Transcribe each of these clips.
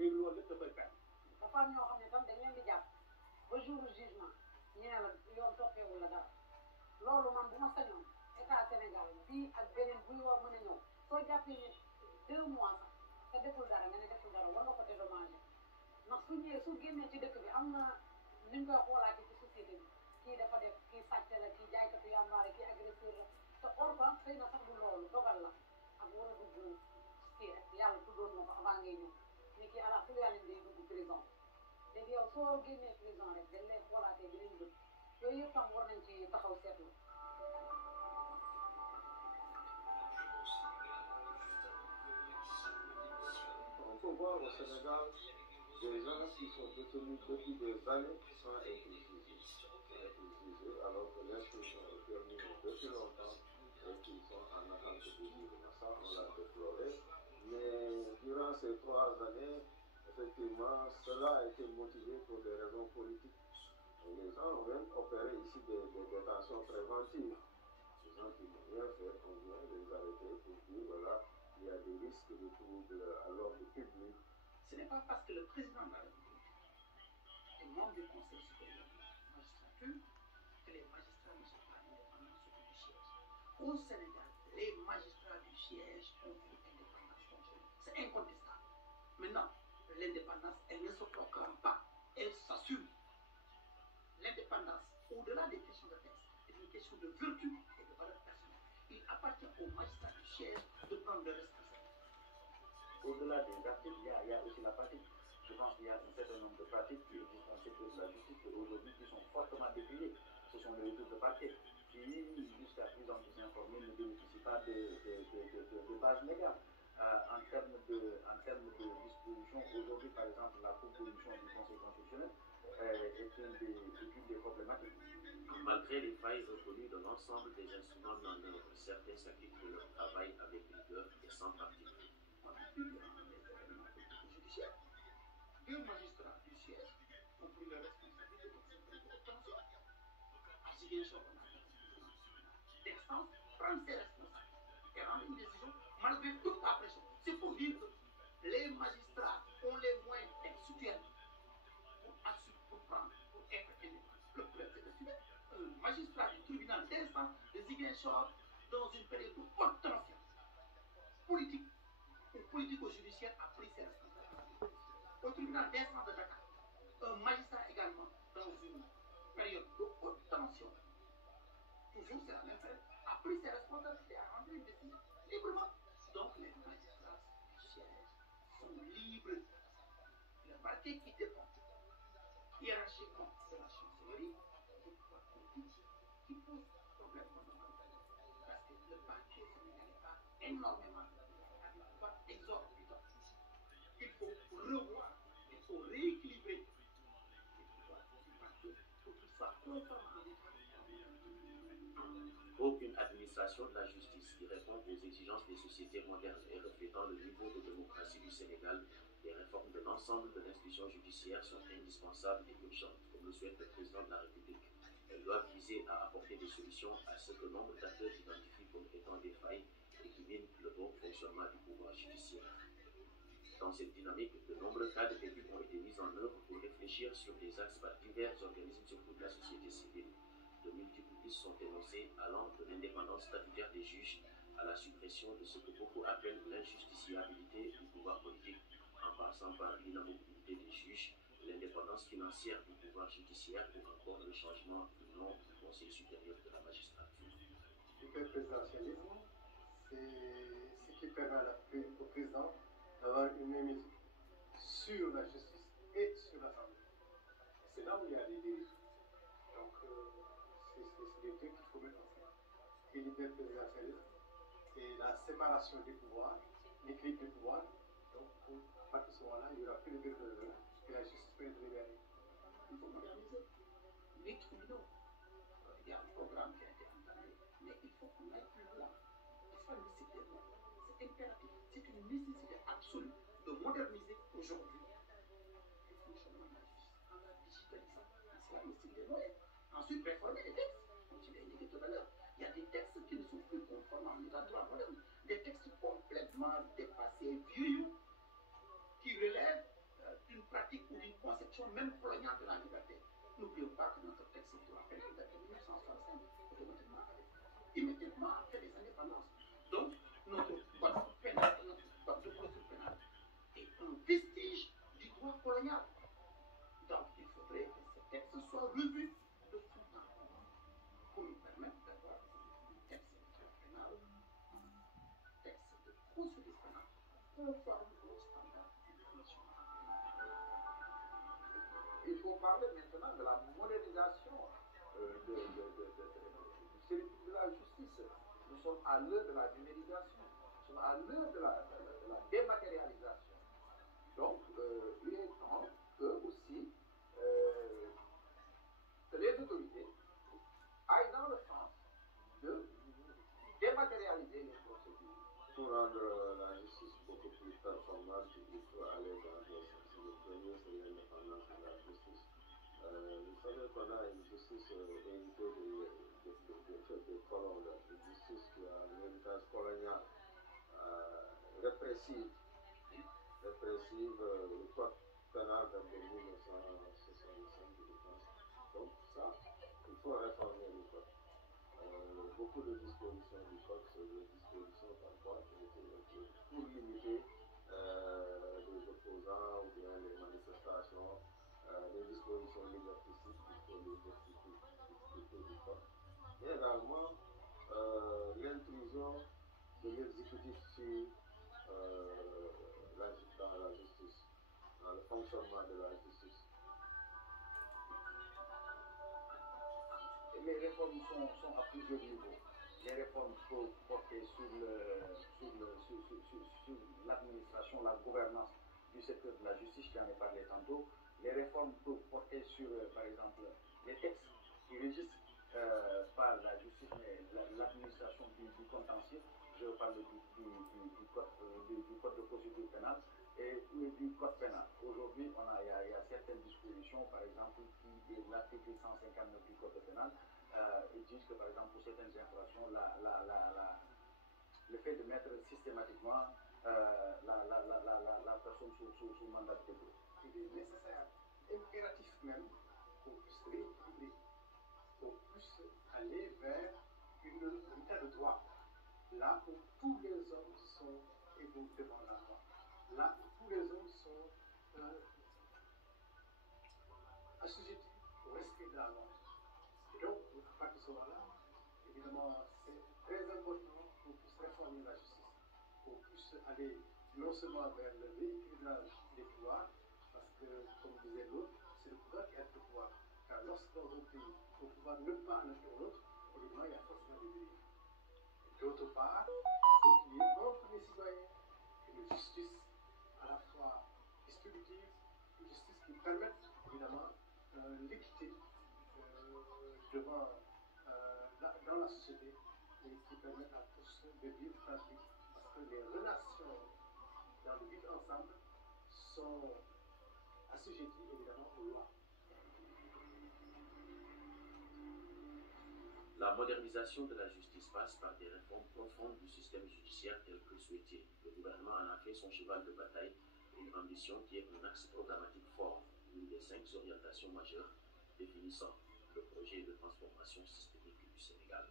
léegi loolu lépp da koy perdre. dafa am ñoo xam ne tam dañ leen di jàpp ba jour jugement ñu ne la yoon toppeewul la dara loolu man bu ma sañoon état Sénégal bii ak beneen buy war mën a ñëw soo jàppee ne 2 mois sax te deful dara nga ne deful dara war nga ko dédommagé ndax su ñëwee su génnee ci dëkk bi am na nuñ koy xoolaatee ci société bi kii dafa def kii sàcc la kii jaaykatu yàmbaare kii agresseur la te or ba xëy na sax du loolu dogal la ak war a dugg kii rek yàlla tuddoon na ko avant ngay ñëw ni kii ala kulli yàlla day dugg prison léegi yow soo génnee prison rek dañ lay xoolaatee dinañ bëgg yooyu yëpp tam war nañ ci taxaw seetlu. On peut voir au Sénégal des gens qui sont détenus depuis des années sans être jugés, alors que l'instruction est terminée depuis longtemps et qu'ils sont en attente de jugement. Ça, on l'a déploré. Mais durant ces 3 années, effectivement, cela a été motivé pour des raisons politiques. Et les gens viennent opérer ici des détentions préventives. Les gens qui n'ont rien fait, on vient les arrêter pour dire, voilà, il y a des risques de troubles à l'ordre public. Ce n'est pas parce que le président de la République est membre du Conseil supérieur de la magistrature que les magistrats ne sont pas indépendants sur du siège. Au Sénégal, les magistrats du siège ont une indépendance fonctionnelle. C'est incontestable. Maintenant, l'indépendance, elle ne se proclame pas, elle s'assume. L'indépendance, au-delà des questions de texte, est une question de vertu et de valeur personnelle. Il appartient aux magistrats du siège de prendre des responsabilités. Au-delà des articles, il y a aussi la pratique. Je pense qu'il y a un certain nombre de pratiques qui existent dans le secteur de la justice aujourd'hui qui sont fortement décriées. Ce sont les retours de parquet qui, jusqu'à plus en plus informés, ne bénéficient pas de base légale. En termes de disposition, aujourd'hui, par exemple, la composition du Conseil constitutionnel est une des problématiques. Malgré les failles reconnues dans l'ensemble des instruments mis en œuvre, certains s'acquittent de leur travail avec rigueur et sans parti. Judiciaire. 2 magistrats du siège ont pris leur responsabilité dans cette obtention. À Ziguinchor, on a d'instance prendre ses responsabilités et rendre une décision malgré toute la pression. C'est pour dire que les magistrats ont les moyens textuels pour prendre, pour être indépendants. Le problème, c'est de suivre un magistrat du tribunal d'instance de Ziguinchor dans une période de haute tension politique. Une politico-judiciaire a pris ses responsabilités. Au tribunal d'instance de Dakar, un magistrat également, dans une période de haute tension, toujours c'est la même période, a pris ses responsabilités, a rendu une décision librement. Donc les magistrats du siège sont libres. Le parquet qui dépend hiérarchiquement de la chancellerie, du pouvoir politique, qui pose problème fondamental. Parce que le parquet sénégalais a énormément exorbitant. Il faut revoir, il faut rééquilibrer les pouvoirs du parquet pour qu'il soit conforme à l'État. Aucune administration de la justice qui répond aux exigences des sociétés modernes et reflétant le niveau de démocratie du Sénégal, les réformes de l'ensemble de l'institution judiciaire sont indispensables et urgentes, comme le souhaite le président de la République. Elles doivent viser à apporter des solutions à ce que nombre d'acteurs identifient comme étant des failles et qui minent le bon fonctionnement du pouvoir judiciaire. Dans cette dynamique, de nombreux cadres d'études ont été mis en œuvre pour réfléchir sur des axes par divers organismes, surtout de la société civile. De multiples pistes sont énoncées allant de l'indépendance statutaire des juges à la suppression de ce que beaucoup appellent l'injusticiabilité du pouvoir politique, en passant par l'inamovibilité des juges, l'indépendance financière du pouvoir judiciaire ou encore le changement du nom du Conseil supérieur de la magistrature. L'hyperprésidentialisme, c'est ce qui permet au président d'avoir une mainmise sur la justice et sur l'Assemblée. C'est là où il y a des dérives. Donc, c'est des trucs qu'il faut mettre ensemble. Et l'hyperprésidentialisme et la séparation des pouvoirs, l'équilibre des pouvoirs. Donc, à partir de ce moment-là, il n'y aura plus de président et la justice peut être libérée. Il faut moderniser les tribunaux. Il y a un programme qui a été entamé, mais il faut qu'on aille plus loin. Il faut nécessiter loin. C'est impératif. C'est une nécessité absolue de moderniser aujourd'hui le fonctionnement de la justice en la digitalisant. Cela nécessite des moyens. Ensuite, réformer les textes, comme tu l'as indiqué tout à l'heure. Il y a des textes qui ne sont plus conformes en état de droit moderne, des textes complètement dépassés, vieux, qui relèvent conception même coloniale de la liberté. N'oublions pas que notre texte de loi pénale date de 1965, immédiatement après les indépendances. Donc, notre code pénal et notre code de procédure pénale est un vestige du droit colonial. Donc, il faudrait que ce texte soit revu de fond en comble pour nous permettre d'avoir un texte de droit pénal, un texte de procédure pénale conforme aux standards internationaux. Il faut parler maintenant de la modernisation de la justice. Nous sommes à l'heure de la numérisation, nous sommes à l'heure de la dématérialisation. Donc, il est temps que aussi que les autorités aillent dans le sens de dématérialiser les procédures. Pour rendre la justice beaucoup plus performante, il faut aller dans deux sens. Le premier, c'est l'indépendance de la justice. Vous savez qu'on a une justice héritée des colons, une justice qui a un héritage colonial, répressive. Le code pénal de 1965, je pense. Donc ça, il faut réformer le code. Beaucoup de dispositions du code sont des dispositions parfois qui ont été incluses pour limiter les opposants ou bien les manifestations, les dispositions liberticides, il faut les expliquer du code. Et également l'intrusion de l'exécutif sur dans la justice, dans le fonctionnement de la justice. Les réformes sont à plusieurs niveaux. Les réformes peuvent porter sur l'administration, la gouvernance du secteur de la justice, qui en ai parlé tantôt. Les réformes peuvent porter sur, par exemple, les textes qui régissent pas la justice, mais l'administration du contentieux. Je parle du code de procédure pénale et du code pénal. Aujourd'hui, il y a certaines dispositions, par exemple, qui est l'article 159 du code pénal, ils disent que, par exemple, pour certaines infractions, le fait de mettre systématiquement la personne sous mandat de dépôt. Il est nécessaire, impératif même, qu'on puisse rééquilibrer, qu'on puisse aller vers un état de droit, là où tous les hommes sont égaux devant la loi, là où tous les hommes sont assujettis au respect de la loi. Et donc, à partir de ce moment-là, évidemment, c'est très important qu'on puisse réformer la justice, qu'on puisse aller non seulement vers le rééquilibrage des pouvoirs, parce que, comme disait l'autre, c'est le pouvoir qui aide le pouvoir. Car lorsque dans un pays, le pouvoir ne pas en acheter un autre, évidemment, il y a forcément des dérives. D'autre part, il faut qu'il y ait entre les citoyens une justice à la fois distributive, une justice qui permette évidemment l'équité dans la société et qui permette à tous de vivre tranquille. Parce que les relations dans le vivre ensemble sont assujetties évidemment aux lois. La modernisation de la justice passe par des réformes profondes du système judiciaire tel que souhaité. Le gouvernement en a fait son cheval de bataille, une ambition qui est un axe programmatique fort, l'une des 5 orientations majeures définissant le projet de transformation systémique du Sénégal.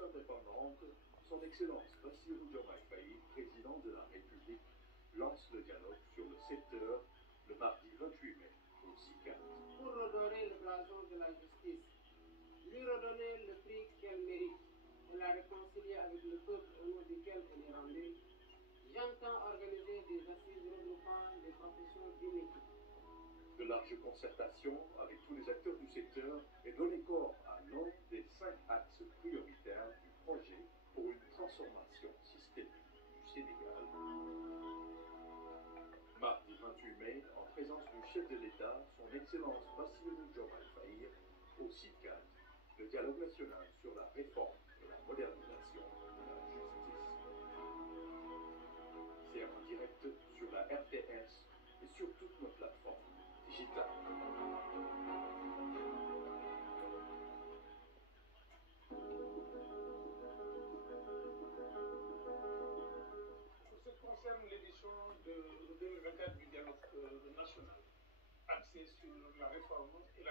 Indépendante, son Excellence Bassirou Diomaye Faye, président de la République, lance le dialogue sur le secteur le mardi 28 mai au CICAD. Pour redorer le blason de la justice, lui redonner le prix qu'elle mérite et la réconcilier avec le peuple au nom duquel elle est rendue, j'entends organiser des assises regroupant des professions d'une équipe. De large concertation avec tous les acteurs du secteur et donner corps à l'un des 5 axes prioritaires du projet pour une transformation systémique du Sénégal. Mardi 28 mai, en présence du chef de l'État, son Excellence Bassirou Diomaye Faye, au CICAD dialogue national sur la réforme et la modernisation de la justice. C'est en direct sur la RTS et sur toutes nos plateformes digitales. Pour ce qui concerne l'édition de 2024 du dialogue national, axée sur la réforme et la